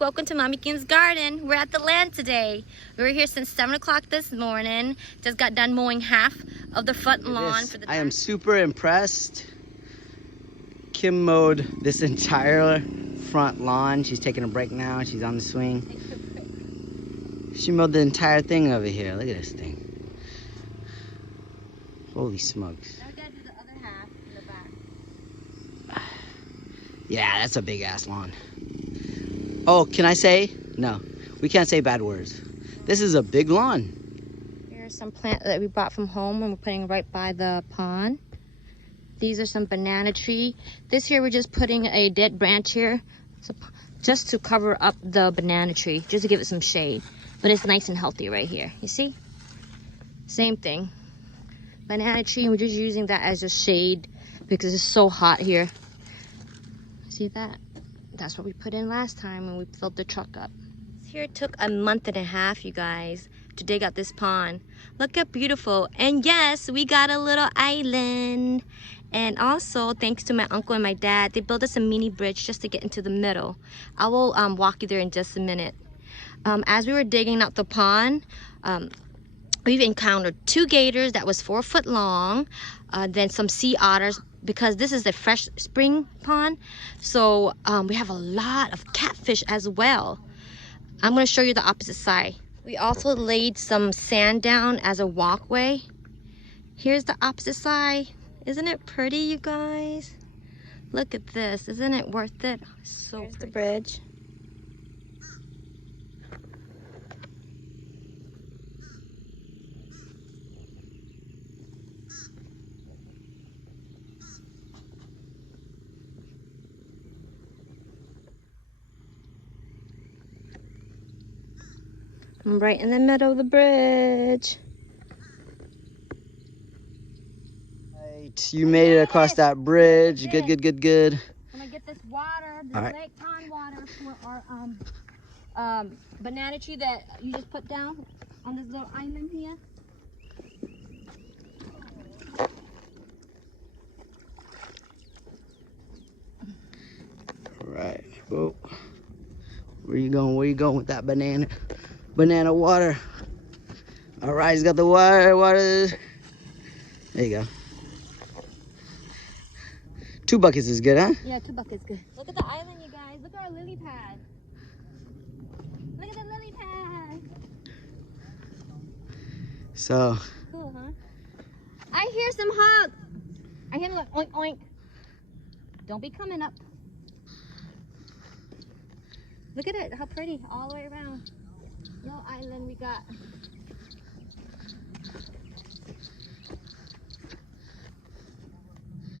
welcome to Mommy Kim's garden. We're at the land today. We were here since 7 o'clock this morning. Just got done mowing half of the front lawn for the I am super impressed. Kim mowed this entire front lawn. She's taking a break now. She's on the swing. She mowed the entire thing over here. Look at this thing. Holy smokes. Now we gotta do the other half in the back. Yeah, that's a big ass lawn. Oh, can I say? No, we can't say bad words. This is a big lawn. Here's some plant that we bought from home and we're putting right by the pond. These are some banana tree. This here we're just putting a dead branch here, so just to cover up the banana tree, just to give it some shade. But it's nice and healthy right here. You see? Same thing. Banana tree, and we're just using that as a shade because it's so hot here. See that? That's what we put in last time when we filled the truck up. Here it took a month and a half, you guys, to dig out this pond. Look how beautiful. And yes, we got a little island. And also, thanks to my uncle and my dad, they built us a mini bridge just to get into the middle. I will walk you there in just a minute. As we were digging out the pond, we've encountered 2 gators that was 4 foot long, then some sea otters, because this is a fresh spring pond. So we have a lot of catfish as well. I'm going to show you the opposite side. We also laid some sand down as a walkway. Here's the opposite side. Isn't it pretty, you guys? Look at this. Isn't it worth it? So here's the bridge. I'm right in the middle of the bridge. Right, you made it across that bridge. Good, good, good, good. I'm gonna get this water, this lake pond water for our banana tree that you just put down on this little island here. All right. Whoa. Where you going? Where you going with that banana water? All right, he's got the water. There you go. 2 buckets is good, huh? Yeah, 2 buckets good. Look at the island, you guys. Look at our lily pad. Look at the lily pad. So. Cool, huh? I hear some hog. I hear them like oink oink. Don't be coming up. Look at it, how pretty, all the way around. No island we got.